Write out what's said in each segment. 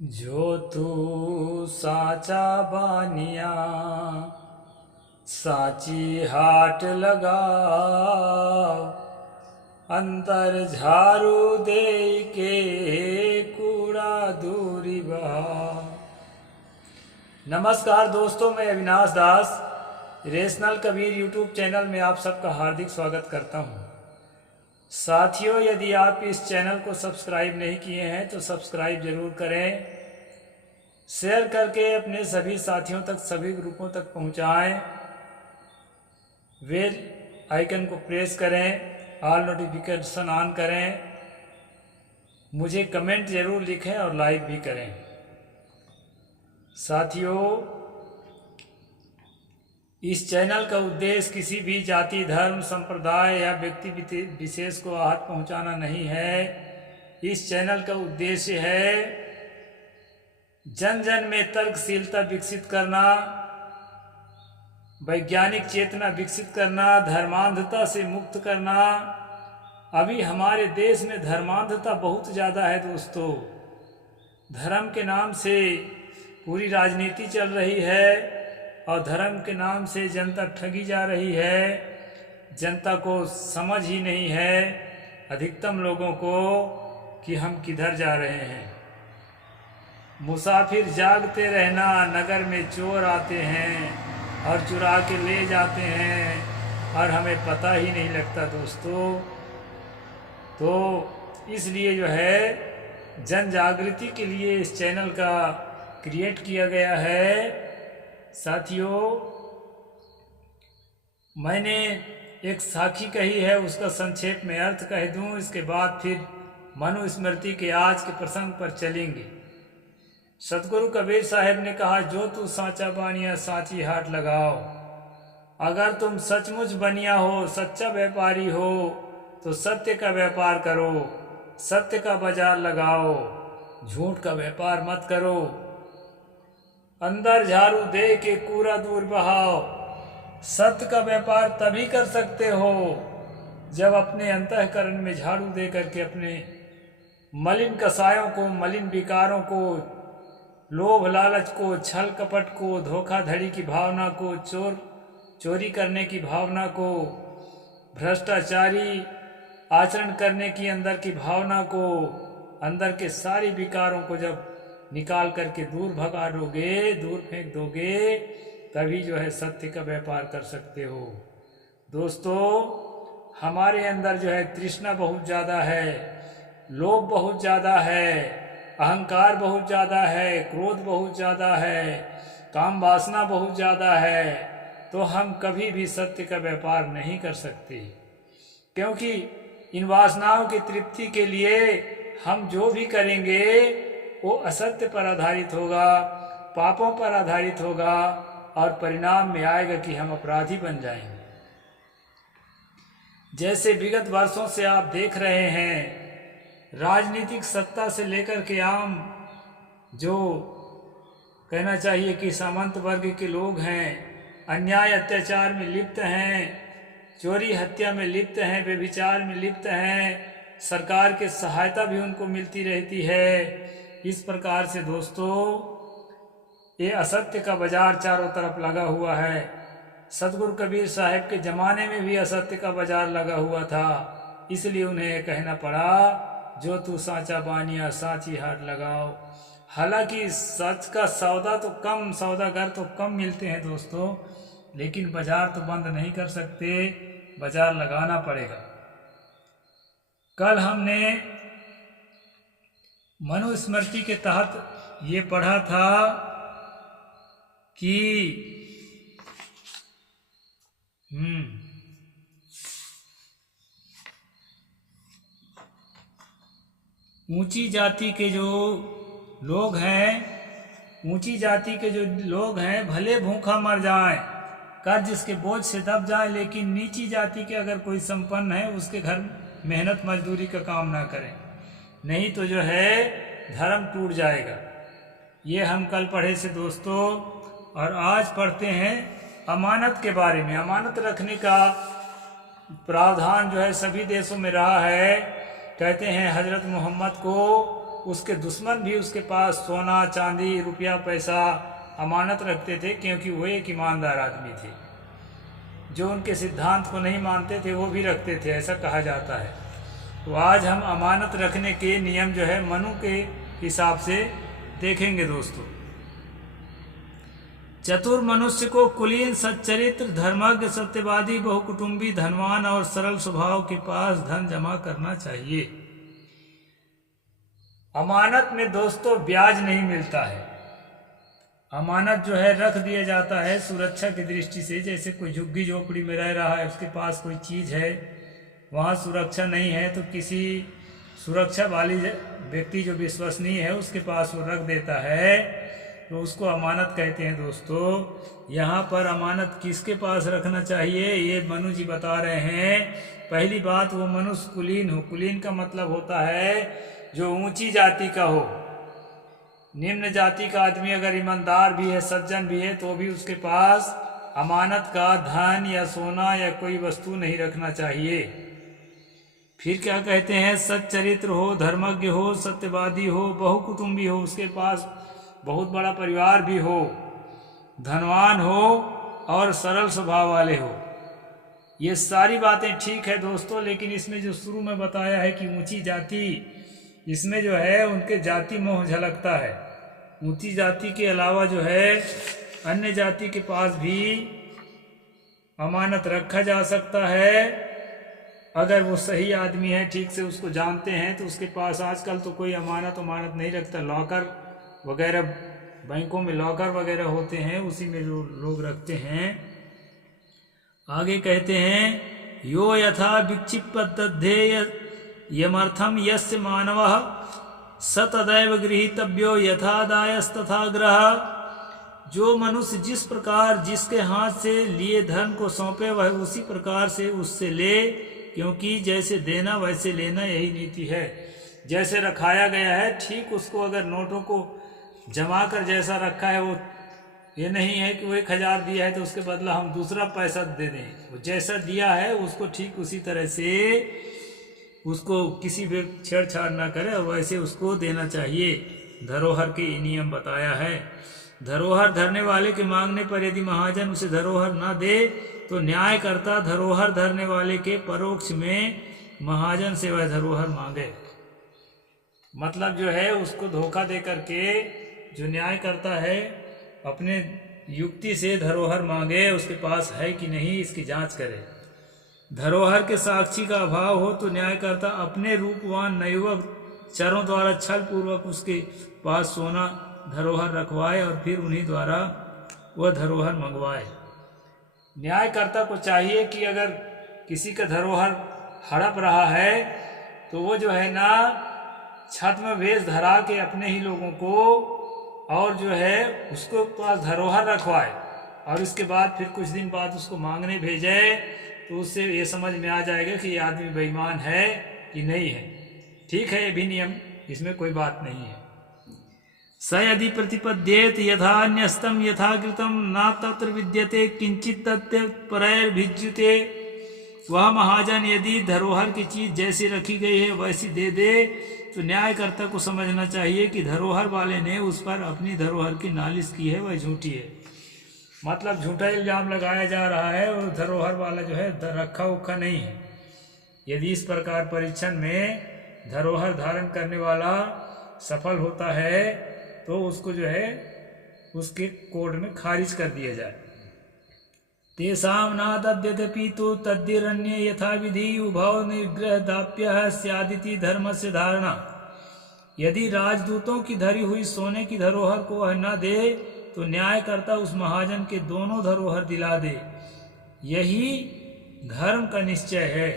जो तू साचा बानिया साची हाट लगाओ, अंतर झाड़ू दे के कूड़ा दूरी बहाओ। नमस्कार दोस्तों, मैं अविनाश दास रेशनल कबीर यूट्यूब चैनल में आप सबका हार्दिक स्वागत करता हूं। साथियों, यदि आप इस चैनल को सब्सक्राइब नहीं किए हैं तो सब्सक्राइब जरूर करें, शेयर करके अपने सभी साथियों तक, सभी ग्रुपों तक पहुंचाएं, बेल आइकन को प्रेस करें, ऑल नोटिफिकेशन ऑन करें, मुझे कमेंट जरूर लिखें और लाइक भी करें। साथियों, इस चैनल का उद्देश्य किसी भी जाति, धर्म, संप्रदाय या व्यक्ति विशेष को आहत पहुंचाना नहीं है। इस चैनल का उद्देश्य है जन जन में तर्कशीलता विकसित करना, वैज्ञानिक चेतना विकसित करना, धर्मांधता से मुक्त करना। अभी हमारे देश में धर्मांधता बहुत ज़्यादा है दोस्तों। धर्म के नाम से पूरी राजनीति चल रही है और धर्म के नाम से जनता ठगी जा रही है। जनता को समझ ही नहीं है, अधिकतम लोगों को, कि हम किधर जा रहे हैं। मुसाफिर जागते रहना, नगर में चोर आते हैं और चुरा के ले जाते हैं और हमें पता ही नहीं लगता दोस्तों। तो इसलिए जो है जन जागृति के लिए इस चैनल का क्रिएट किया गया है। साथियों, मैंने एक साखी कही है, उसका संक्षेप में अर्थ कह दूं, इसके बाद फिर मनुस्मृति के आज के प्रसंग पर चलेंगे। सतगुरु कबीर साहब ने कहा, जो तू साचा बानिया साची हाट लगाओ। अगर तुम सचमुच बनिया हो, सच्चा व्यापारी हो, तो सत्य का व्यापार करो, सत्य का बाजार लगाओ, झूठ का व्यापार मत करो। अंदर झाड़ू दे के कूड़ा दूर बहाओ। सत्य का व्यापार तभी कर सकते हो जब अपने अंतःकरण में झाड़ू दे करके अपने मलिन कसायों को, मलिन विकारों को, लोभ लालच को, छल कपट को, धोखाधड़ी की भावना को, चोरी करने की भावना को, भ्रष्टाचारी आचरण करने की अंदर की भावना को, अंदर के सारी विकारों को जब निकाल करके दूर भगा दोगे, दूर फेंक दोगे, तभी जो है सत्य का व्यापार कर सकते हो। दोस्तों, हमारे अंदर जो है तृष्णा बहुत ज़्यादा है, लोभ बहुत ज़्यादा है, अहंकार बहुत ज़्यादा है, क्रोध बहुत ज़्यादा है, काम वासना बहुत ज़्यादा है। तो हम कभी भी सत्य का व्यापार नहीं कर सकते, क्योंकि इन वासनाओं की तृप्ति के लिए हम जो भी करेंगे वो असत्य पर आधारित होगा, पापों पर आधारित होगा और परिणाम में आएगा कि हम अपराधी बन जाएंगे। जैसे विगत वर्षों से आप देख रहे हैं, राजनीतिक सत्ता से लेकर के आम, जो कहना चाहिए कि सामंत वर्ग के लोग हैं, अन्याय अत्याचार में लिप्त हैं, चोरी हत्या में लिप्त हैं, व्यभिचार में लिप्त हैं, सरकार की सहायता भी उनको मिलती रहती है। इस प्रकार से दोस्तों ये असत्य का बाजार चारों तरफ लगा हुआ है। सतगुरु कबीर साहब के ज़माने में भी असत्य का बाजार लगा हुआ था, इसलिए उन्हें कहना पड़ा, जो तू साचा बानिया साची हाट लगाओ। हालांकि सच का सौदा तो कम, सौदागर तो कम मिलते हैं दोस्तों, लेकिन बाजार तो बंद नहीं कर सकते, बाजार लगाना पड़ेगा। कल हमने मनुस्मृति के तहत ये पढ़ा था कि ऊंची जाति के जो लोग हैं, ऊंची जाति के जो लोग हैं, भले भूखा मर जाएं, कर्ज इसके बोझ से दब जाए, लेकिन नीची जाति के अगर कोई संपन्न है, उसके घर मेहनत मजदूरी का काम ना करें, नहीं तो जो है धर्म टूट जाएगा। ये हम कल पढ़े से दोस्तों। और आज पढ़ते हैं अमानत के बारे में। अमानत रखने का प्रावधान जो है सभी देशों में रहा है। कहते हैं हजरत मोहम्मद को उसके दुश्मन भी उसके पास सोना चांदी रुपया पैसा अमानत रखते थे, क्योंकि वो एक ईमानदार आदमी थे। जो उनके सिद्धांत को नहीं मानते थे वो भी रखते थे, ऐसा कहा जाता है। तो आज हम अमानत रखने के नियम जो है मनु के हिसाब से देखेंगे दोस्तों। चतुर मनुष्य को कुलीन, सच्चरित्र, धर्मज्ञ, सत्यवादी, बहुकुटुंबी, धनवान और सरल स्वभाव के पास धन जमा करना चाहिए। अमानत में दोस्तों ब्याज नहीं मिलता है। अमानत जो है रख दिया जाता है सुरक्षा की दृष्टि से। जैसे कोई झुग्गी झोपड़ी में रह रहा है, उसके पास कोई चीज़ है, वहाँ सुरक्षा नहीं है, तो किसी सुरक्षा वाली व्यक्ति जो विश्वसनीय है उसके पास वो रख देता है, तो उसको अमानत कहते हैं दोस्तों। यहाँ पर अमानत किसके पास रखना चाहिए ये मनु जी बता रहे हैं। पहली बात, वो मनुष्य कुलीन हो। कुलीन का मतलब होता है जो ऊंची जाति का हो। निम्न जाति का आदमी अगर ईमानदार भी है, सज्जन भी है, तो भी उसके पास अमानत का धन या सोना या कोई वस्तु नहीं रखना चाहिए। फिर क्या कहते हैं, सच्चरित्र हो, धर्मज्ञ हो, सत्यवादी हो, बहुकुटुंबी हो, उसके पास बहुत बड़ा परिवार भी हो, धनवान हो और सरल स्वभाव वाले हो। ये सारी बातें ठीक है दोस्तों, लेकिन इसमें जो शुरू में बताया है कि ऊंची जाति, इसमें जो है उनके जाति मोह झलकता है। ऊंची जाति के अलावा जो है अन्य जाति के पास भी अमानत रखा जा सकता है। अगर वो सही आदमी है, ठीक से उसको जानते हैं, तो उसके पास आजकल तो कोई अमानत नहीं रखता। लॉकर वगैरह, बैंकों में लॉकर वगैरह होते हैं, उसी में जो लोग रखते हैं। आगे कहते हैं, यो यथा विक्षिप्तद्धेय यमर्थम यस्य मानवः स तदैव गृहीतव्यो यथादायस्तथा ग्रह। जो मनुष्य जिस प्रकार जिसके हाथ से लिए धन को सौंपे वह उसी प्रकार से उससे ले, क्योंकि जैसे देना वैसे लेना, यही नीति है। जैसे रखाया गया है ठीक उसको, अगर नोटों को जमा कर जैसा रखा है, वो ये नहीं है कि वो 1000 दिया है तो उसके बदला हम दूसरा पैसा दे दें। वो जैसा दिया है उसको ठीक उसी तरह से उसको किसी भी छेड़छाड़ ना करे और वैसे उसको देना चाहिए। धरोहर के नियम बताया है। धरोहर धरने वाले के मांगने पर यदि महाजन उसे धरोहर न दे तो न्यायकर्ता धरोहर धरने वाले के परोक्ष में महाजन से वह धरोहर मांगे। मतलब जो है उसको धोखा दे करके जो न्याय करता है अपने युक्ति से धरोहर मांगे, उसके पास है कि नहीं इसकी जांच करे। धरोहर के साक्षी का अभाव हो तो न्यायकर्ता अपने रूपवान नवयुवक चरों द्वारा छल पूर्वक उसके पास सोना धरोहर रखवाए और फिर उन्हीं द्वारा वह धरोहर मंगवाए। न्यायकर्ता को चाहिए कि अगर किसी का धरोहर हड़प रहा है तो वो जो है ना छद्म वेश धरा के अपने ही लोगों को और जो है उसको पास धरोहर रखवाए और इसके बाद फिर कुछ दिन बाद उसको मांगने भेजे, तो उससे ये समझ में आ जाएगा कि ये आदमी बेईमान है कि नहीं है। ठीक है, ये भी नियम, इसमें कोई बात नहीं है। स यदि प्रतिपद्येत यथान्यस्तम यथाकृतम न तत्र विद्यते किंचित तथ्य परैर्भिज्युते। वह महाजन यदि धरोहर की चीज जैसी रखी गई है वैसी दे दे तो न्यायकर्ता को समझना चाहिए कि धरोहर वाले ने उस पर अपनी धरोहर की नालिश की है, वह झूठी है। मतलब झूठा इल्जाम लगाया जा रहा है और धरोहर वाला जो है रखा उखा नहीं है। यदि इस प्रकार परीक्षण में धरोहर धारण करने वाला सफल होता है तो उसको जो है उसके कोर्ट में खारिज कर दिया जाए। तेषां न तद्यद्यपि तु तद्धिरण्ये यथा विधि उभौ निग्रह दाप्यः स्यादिति धर्मस्य धारणा। यदि राजदूतों की धरी हुई सोने की धरोहर को वह न दे तो न्यायकर्ता उस महाजन के दोनों धरोहर दिला दे, यही धर्म का निश्चय है।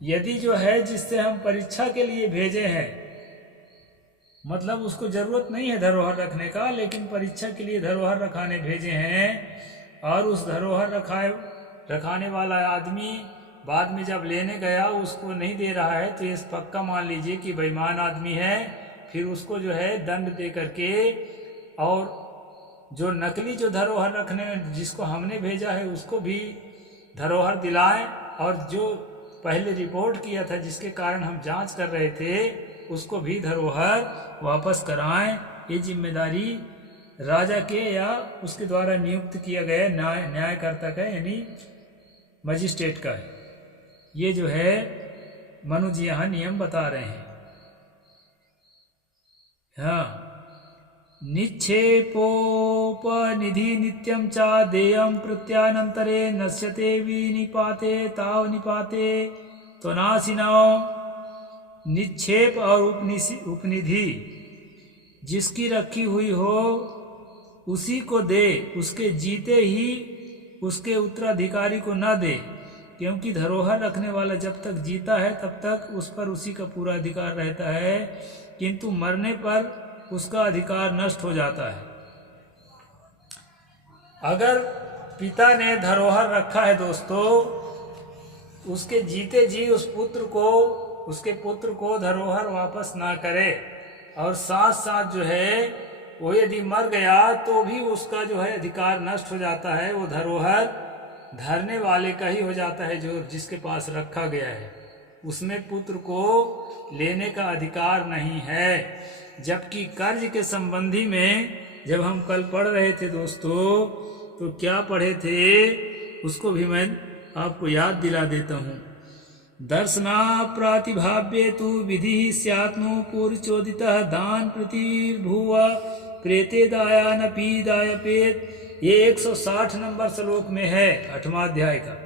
यदि जो है जिससे हम परीक्षा के लिए भेजे हैं, मतलब उसको जरूरत नहीं है धरोहर रखने का, लेकिन परीक्षा के लिए धरोहर रखाने भेजे हैं और उस धरोहर रखाने वाला आदमी बाद में जब लेने गया उसको नहीं दे रहा है, तो ये पक्का मान लीजिए कि बेईमान आदमी है। फिर उसको जो है दंड दे करके और जो नकली जो धरोहर रखने जिसको हमने भेजा है उसको भी धरोहर दिलाएं, और जो पहले रिपोर्ट किया था जिसके कारण हम जांच कर रहे थे उसको भी धरोहर वापस कराएं। ये जिम्मेदारी राजा के या उसके द्वारा नियुक्त किया गया न्यायकर्ता का यानी मजिस्ट्रेट का है। ये जो है मनु जी यहाँ नियम बता रहे हैं। हाँ, निक्षेपोपनिधि नित्यं च देयं प्रत्यानंतरे नश्यते विनिपाते ताव निपाते त्वनाशिनो। निक्षेप और उपनिधि जिसकी रखी हुई हो उसी को दे, उसके जीते ही उसके उत्तराधिकारी को न दे, क्योंकि धरोहर रखने वाला जब तक जीता है तब तक उस पर उसी का पूरा अधिकार रहता है, किंतु मरने पर उसका अधिकार नष्ट हो जाता है। अगर पिता ने धरोहर रखा है दोस्तों, उसके जीते जी उसके पुत्र को धरोहर वापस ना करे, और साथ साथ जो है वो यदि मर गया तो भी उसका जो है अधिकार नष्ट हो जाता है। वो धरोहर धरने वाले का ही हो जाता है, जो जिसके पास रखा गया है, उसमें पुत्र को लेने का अधिकार नहीं है। जबकि कर्ज के संबंधी में जब हम कल पढ़ रहे थे दोस्तों, तो क्या पढ़े थे उसको भी मैं आपको याद दिला देता हूँ। दर्शना प्रातिभाव्ये तु विधि स्यात्नो पूर्वचोदितः दान प्रतिभुव प्रेते दायान पीदायपेत। ये 160 नंबर श्लोक में है 8वां अध्याय का।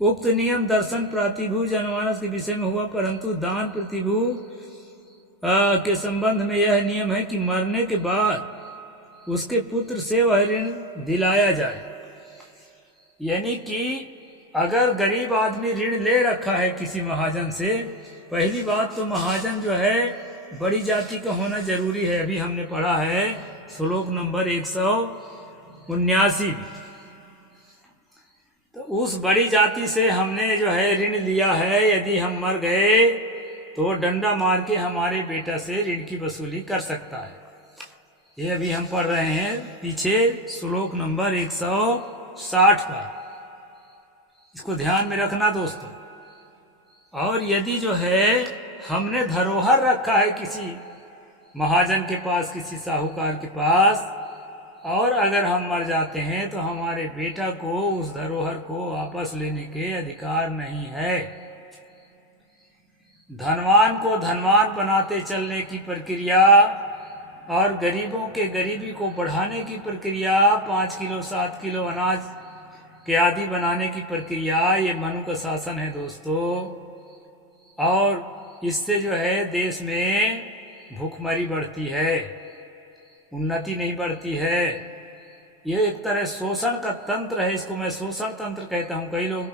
उक्त नियम दर्शन प्रातिभु जनमानस के विषय में हुआ, परंतु दान प्रतिभु के संबंध में यह नियम है कि मरने के बाद उसके पुत्र से वह ऋण दिलाया जाए। यानी कि अगर गरीब आदमी ऋण ले रखा है किसी महाजन से, पहली बात तो महाजन जो है बड़ी जाति का होना जरूरी है। अभी हमने पढ़ा है श्लोक नंबर 179। तो उस बड़ी जाति से हमने जो है ऋण लिया है, यदि हम मर गए तो डंडा मार के हमारे बेटा से ऋण की वसूली कर सकता है। ये अभी हम पढ़ रहे हैं पीछे श्लोक नंबर 160 पर। इसको ध्यान में रखना दोस्तों। और यदि जो है हमने धरोहर रखा है किसी महाजन के पास, किसी साहूकार के पास, और अगर हम मर जाते हैं तो हमारे बेटा को उस धरोहर को वापस लेने के अधिकार नहीं है। धनवान को धनवान बनाते चलने की प्रक्रिया और गरीबों के गरीबी को बढ़ाने की प्रक्रिया, 5 किलो 7 किलो अनाज के आदि बनाने की प्रक्रिया, ये मनु का शासन है दोस्तों। और इससे जो है देश में भूखमरी बढ़ती है, उन्नति नहीं बढ़ती है। ये एक तरह शोषण का तंत्र है, इसको मैं शोषण तंत्र कहता हूँ। कई लोग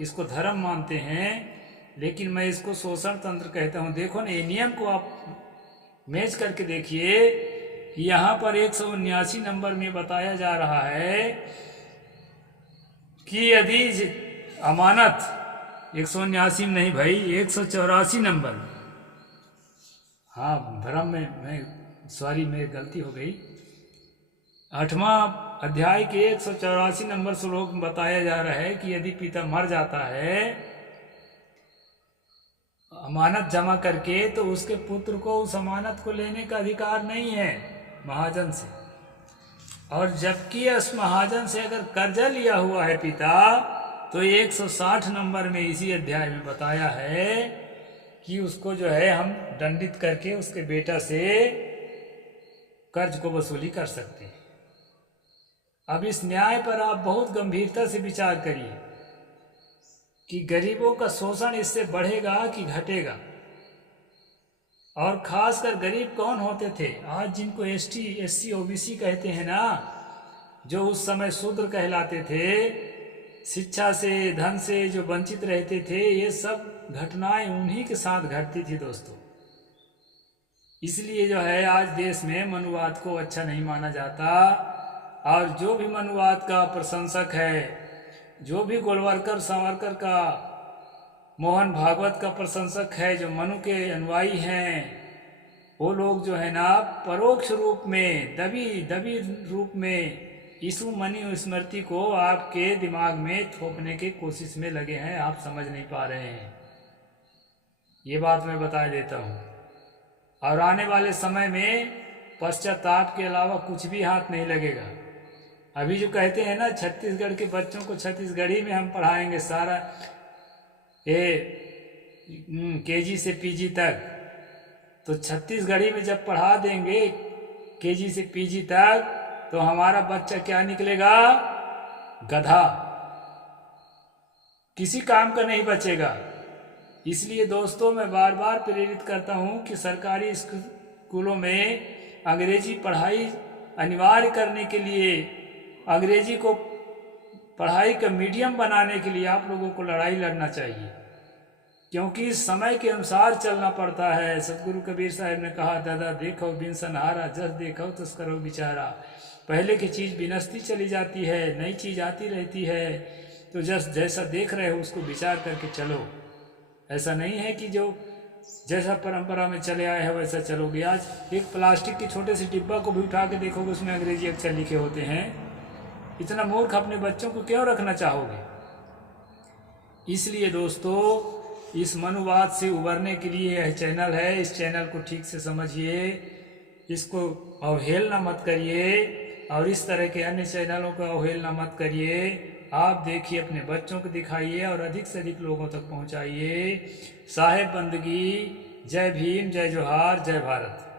इसको धर्म मानते हैं, लेकिन मैं इसको शोषण तंत्र कहता हूँ। देखो ना, ये नियम को आप मैच करके देखिए कि यहाँ पर 179 नंबर में बताया जा रहा है कि यदि अमानत 179 नहीं भाई, 184 नंबर में, हाँ भ्रम में मेरी गलती हो गई। 8वां अध्याय के 184 नंबर श्लोक में बताया जा रहा है कि यदि पिता मर जाता है अमानत जमा करके, तो उसके पुत्र को उस अमानत को लेने का अधिकार नहीं है महाजन से। और जबकि उस महाजन से अगर कर्जा लिया हुआ है पिता, तो 160 नंबर में इसी अध्याय में बताया है कि उसको जो है हम दंडित करके उसके बेटा से कर्ज को वसूली कर सकते हैं। अब इस न्याय पर आप बहुत गंभीरता से विचार करिए कि गरीबों का शोषण इससे बढ़ेगा कि घटेगा। और खासकर गरीब कौन होते थे? आज जिनको एसटी एससी ओबीसी कहते हैं ना, जो उस समय शूद्र कहलाते थे, शिक्षा से धन से जो वंचित रहते थे, ये सब घटनाएं उन्हीं के साथ घटती थी दोस्तों। इसलिए जो है आज देश में मनुवाद को अच्छा नहीं माना जाता। और जो भी मनुवाद का प्रशंसक है, जो भी गोलवलकर सावरकर का, मोहन भागवत का प्रशंसक है, जो मनु के अनुयायी हैं, वो लोग जो है ना परोक्ष रूप में, दबी रूप में यीशु मनु स्मृति को आपके दिमाग में थोपने की कोशिश में लगे हैं। आप समझ नहीं पा रहे हैं। ये बात मैं बता देता हूँ। और आने वाले समय में पश्चाताप के अलावा कुछ भी हाथ नहीं लगेगा। अभी जो कहते हैं ना, छत्तीसगढ़ के बच्चों को छत्तीसगढ़ी में हम पढ़ाएंगे सारा, ये केजी से पीजी तक। तो छत्तीसगढ़ी में जब पढ़ा देंगे केजी से पीजी तक, तो हमारा बच्चा क्या निकलेगा? गधा, किसी काम का नहीं बचेगा। इसलिए दोस्तों, मैं बार बार प्रेरित करता हूँ कि सरकारी स्कूलों में अंग्रेजी पढ़ाई अनिवार्य करने के लिए, अंग्रेजी को पढ़ाई का मीडियम बनाने के लिए आप लोगों को लड़ाई लड़ना चाहिए, क्योंकि समय के अनुसार चलना पड़ता है। सतगुरु कबीर साहब ने कहा, दादा देखो बिन सनहारा, जस देखो तस करो बिचारा। पहले की चीज़ विनष्टी चली जाती है, नई चीज़ आती रहती है। तो जैसा देख रहे हो उसको विचार करके चलो। ऐसा नहीं है कि जो जैसा परंपरा में चले आए हैं वैसा चलोगे। आज एक प्लास्टिक के छोटे से डिब्बा को भी उठा के देखोगे, उसमें अंग्रेजी अक्षर लिखे होते हैं। इतना मूर्ख अपने बच्चों को क्यों रखना चाहोगे? इसलिए दोस्तों, इस मनुवाद से उबरने के लिए यह चैनल है। इस चैनल को ठीक से समझिए, इसको अवहेलना मत करिए, और इस तरह के अन्य चैनलों को अवहेलना मत करिए। आप देखिए, अपने बच्चों को दिखाइए और अधिक से अधिक लोगों तक पहुंचाइए। साहेब बंदगी। जय भीम, जय जोहार, जय भारत।